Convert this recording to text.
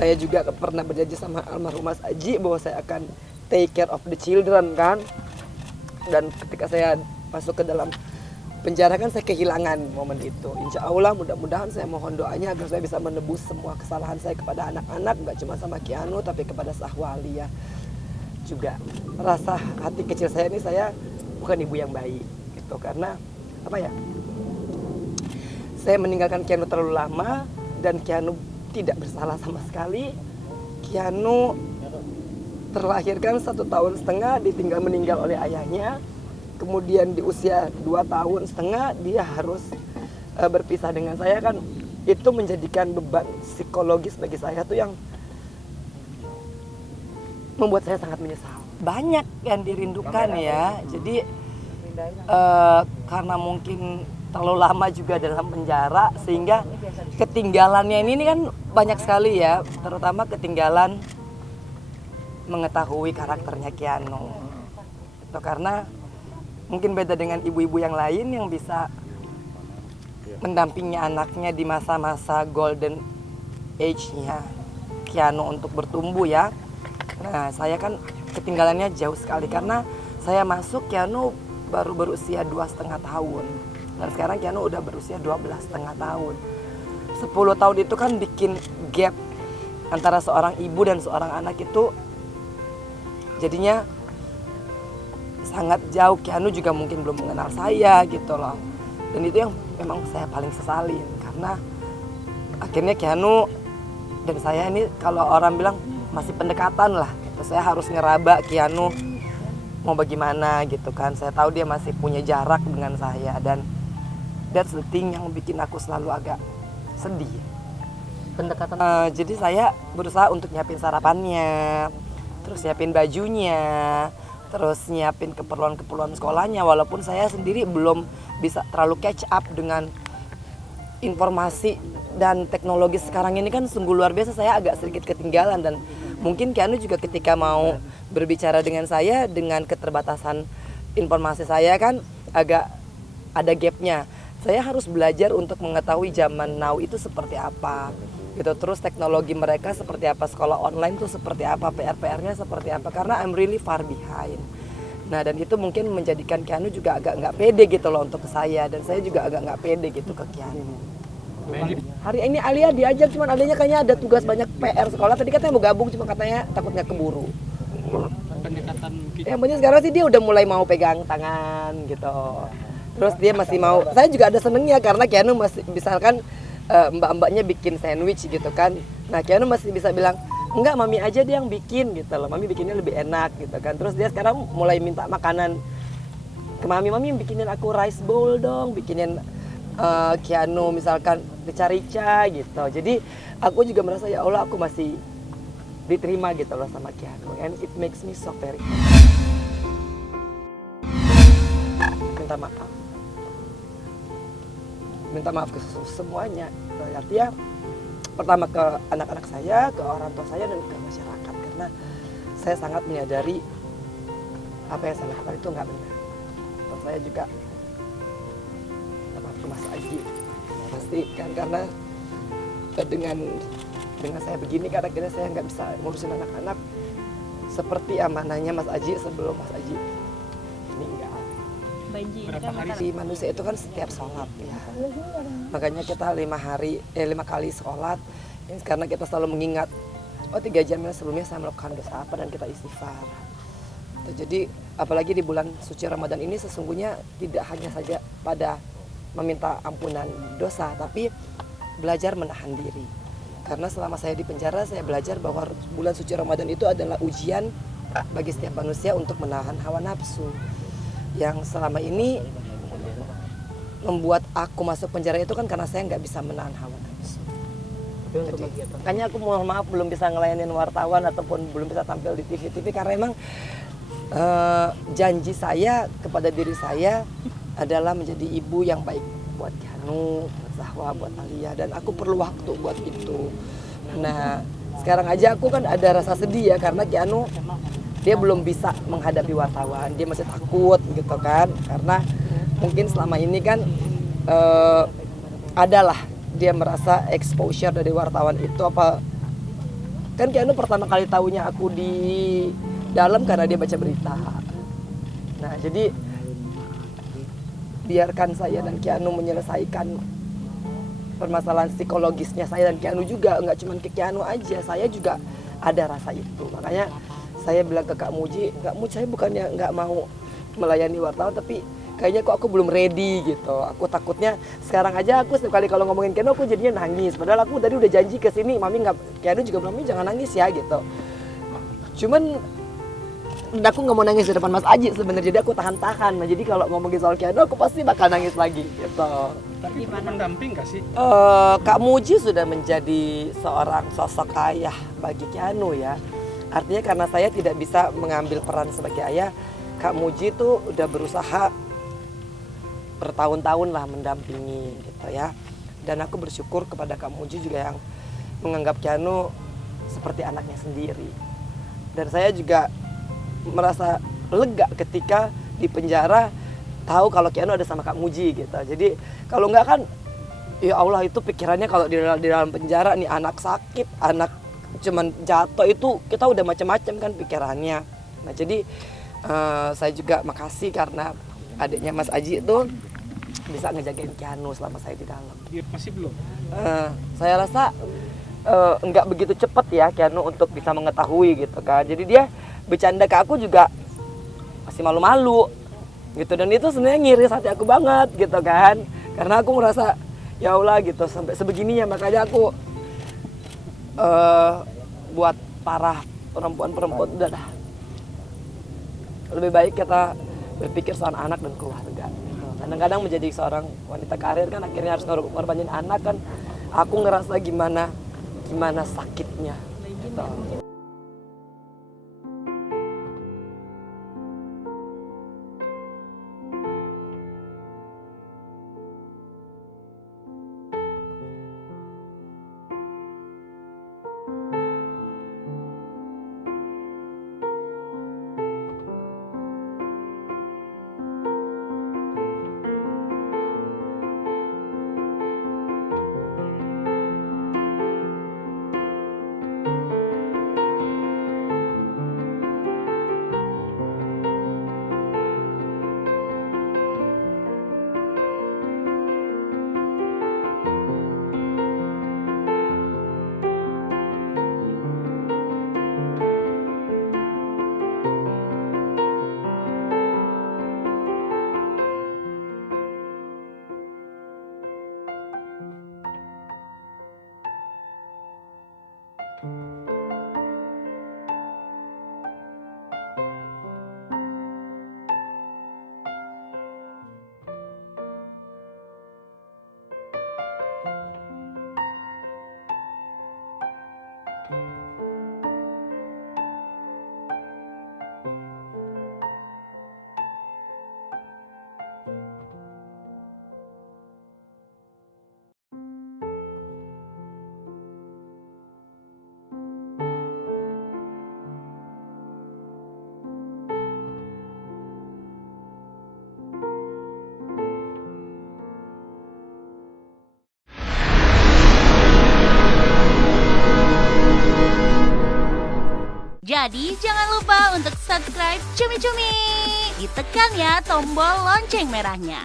Saya juga pernah berjanji sama almarhum Mas Aji bahwa saya akan take care of the children kan. Dan ketika saya masuk ke dalam penjara kan saya kehilangan momen itu. Insya Allah mudah-mudahan saya mohon doanya agar saya bisa menebus semua kesalahan saya kepada anak-anak, nggak cuma sama Keanu tapi kepada Sahwali ya. Juga rasa hati kecil saya ini saya bukan ibu yang baik gitu karena apa ya? Saya meninggalkan Keanu terlalu lama dan Keanu tidak bersalah sama sekali. Keanu terlahirkan 1,5 tahun ditinggal meninggal oleh ayahnya. Kemudian di usia 2,5 tahun dia harus berpisah dengan saya kan. Itu menjadikan beban psikologis bagi saya tuh yang membuat saya sangat menyesal. Banyak yang dirindukan ya. Jadi karena mungkin terlalu lama juga dalam penjara sehingga ketinggalannya ini kan banyak sekali ya, terutama ketinggalan mengetahui karakternya Keanu. Itu karena mungkin beda dengan ibu-ibu yang lain yang bisa mendampingi anaknya di masa-masa golden age-nya Keanu untuk bertumbuh ya. Nah, saya kan ketinggalannya jauh sekali karena saya masuk Keanu baru berusia 2,5 tahun. Dan sekarang Keanu udah berusia 12,5 tahun. 10 tahun itu kan bikin gap antara seorang ibu dan seorang anak itu jadinya sangat jauh. Keanu juga mungkin belum mengenal saya gitu loh. Dan itu yang memang saya paling sesalin karena akhirnya Keanu dan saya ini kalau orang bilang masih pendekatan lah gitu. Saya harus ngeraba Keanu mau bagaimana gitu kan. Saya tahu dia masih punya jarak dengan saya dan that's the thing yang bikin aku selalu agak sedih. Pendekatan. Jadi saya berusaha untuk nyiapin sarapannya, terus nyiapin bajunya, terus nyiapin keperluan-keperluan sekolahnya. Walaupun saya sendiri belum bisa terlalu catch up dengan informasi dan teknologi sekarang ini kan sungguh luar biasa. Saya agak sedikit ketinggalan dan mungkin Keanu juga ketika mau berbicara dengan saya dengan keterbatasan informasi saya kan agak ada gapnya. Saya harus belajar untuk mengetahui zaman now itu seperti apa gitu. Terus teknologi mereka seperti apa, sekolah online tuh seperti apa, PR-nya seperti apa, karena I'm really far behind. Nah dan itu mungkin menjadikan Keanu juga agak nggak pede gitu loh untuk ke saya. Dan saya juga agak nggak pede gitu ke Keanu. Hari ini Alia diajar, cuman Alianya kayaknya ada tugas banyak PR sekolah. Tadi katanya mau gabung, cuma katanya takut nggak keburu. Pendekatan mungkin. Yang penting sekarang sih dia udah mulai mau pegang tangan gitu. Terus dia masih mau, saya juga ada senengnya karena Keanu masih misalkan mbak-mbaknya bikin sandwich gitu kan. Nah Keanu masih bisa bilang, enggak mami aja dia yang bikin gitu loh, mami bikinnya lebih enak gitu kan. Terus dia sekarang mulai minta makanan ke mami bikinin aku rice bowl dong, bikinin Keanu misalkan rica-rica gitu. Jadi aku juga merasa ya Allah aku masih diterima gitu loh sama Keanu. And it makes me so very happy. Minta maaf ke semuanya. Artinya pertama ke anak-anak saya, ke orang tua saya dan ke masyarakat karena saya sangat menyadari apa yang saya lakukan itu nggak benar. Dan saya juga minta maaf ke Mas Aji pasti kan karena dengan saya begini karena akhirnya saya nggak bisa ngurusin anak-anak seperti amanahnya Mas Aji sebelum Mas Aji meninggal. Berapa hari Di manusia itu kan setiap sholat ya. Makanya kita 5 kali sholat karena kita selalu mengingat 3 jam sebelumnya saya melakukan dosa apa dan kita istighfar. Jadi apalagi di bulan suci Ramadan ini sesungguhnya tidak hanya saja pada meminta ampunan dosa tapi belajar menahan diri. Karena selama saya di penjara saya belajar bahwa bulan suci Ramadan itu adalah ujian bagi setiap manusia untuk menahan hawa nafsu. Yang selama ini membuat aku masuk penjara itu kan karena saya nggak bisa menahan hawa nafsu. Makanya aku mohon maaf belum bisa ngelayanin wartawan ataupun belum bisa tampil di TV karena emang janji saya kepada diri saya adalah menjadi ibu yang baik buat Keanu, buat Zahwa, buat Alia dan aku perlu waktu buat itu. Nah sekarang aja aku kan ada rasa sedih ya karena Keanu dia belum bisa menghadapi wartawan, dia masih takut gitu kan karena mungkin selama ini kan adalah dia merasa exposure dari wartawan itu Kan Keanu pertama kali taunya aku di dalam karena dia baca berita. Nah jadi biarkan saya dan Keanu menyelesaikan permasalahan psikologisnya saya dan Keanu juga. Nggak cuma ke Keanu aja, saya juga ada rasa itu. Makanya saya bilang ke Kak Muji, Kak Muji saya bukannya nggak mau melayani wartawan, tapi kayaknya kok aku belum ready gitu. Aku takutnya sekarang aja aku setiap kali kalau ngomongin Keanu aku jadinya nangis. Padahal aku tadi udah janji ke sini, Mami nggak, Keanu juga Mami jangan nangis ya gitu. Cuman aku nggak mau nangis di depan Mas Aji sebenarnya, jadi aku tahan-tahan. Nah jadi kalau ngomongin soal Keanu aku pasti bakal nangis lagi gitu. Tapi perlu pendamping nggak sih? Kak Muji sudah menjadi seorang sosok ayah bagi Keanu ya. Artinya karena saya tidak bisa mengambil peran sebagai ayah, Kak Muji tuh udah berusaha bertahun-tahun lah mendampingi gitu ya. Dan aku bersyukur kepada Kak Muji juga yang menganggap Keanu seperti anaknya sendiri. Dan saya juga merasa lega ketika di penjara tahu kalau Keanu ada sama Kak Muji gitu. Jadi kalau enggak kan ya Allah, itu pikirannya kalau di dalam penjara nih anak sakit, anak cuman jatuh, itu kita udah macam-macam kan pikirannya. Nah jadi saya juga makasih karena adiknya Mas Aji itu bisa ngejagain Keanu selama saya di dalam. Dia masih belum? Saya rasa enggak begitu cepat ya Keanu untuk bisa mengetahui gitu kan. Jadi dia bercanda ke aku juga masih malu-malu gitu, dan itu sebenarnya ngiris hati aku banget gitu kan, karena aku merasa ya Allah gitu sampai sebegininya. Makanya aku buat para perempuan-perempuan udah dah, lebih baik kita berpikir soal anak dan keluarga. Kadang-kadang menjadi seorang wanita karir kan akhirnya harus ngorbanin anak kan. Aku ngerasa gimana sakitnya gitu. Jadi jangan lupa untuk subscribe Cumi Cumi. Ditekan ya tombol lonceng merahnya.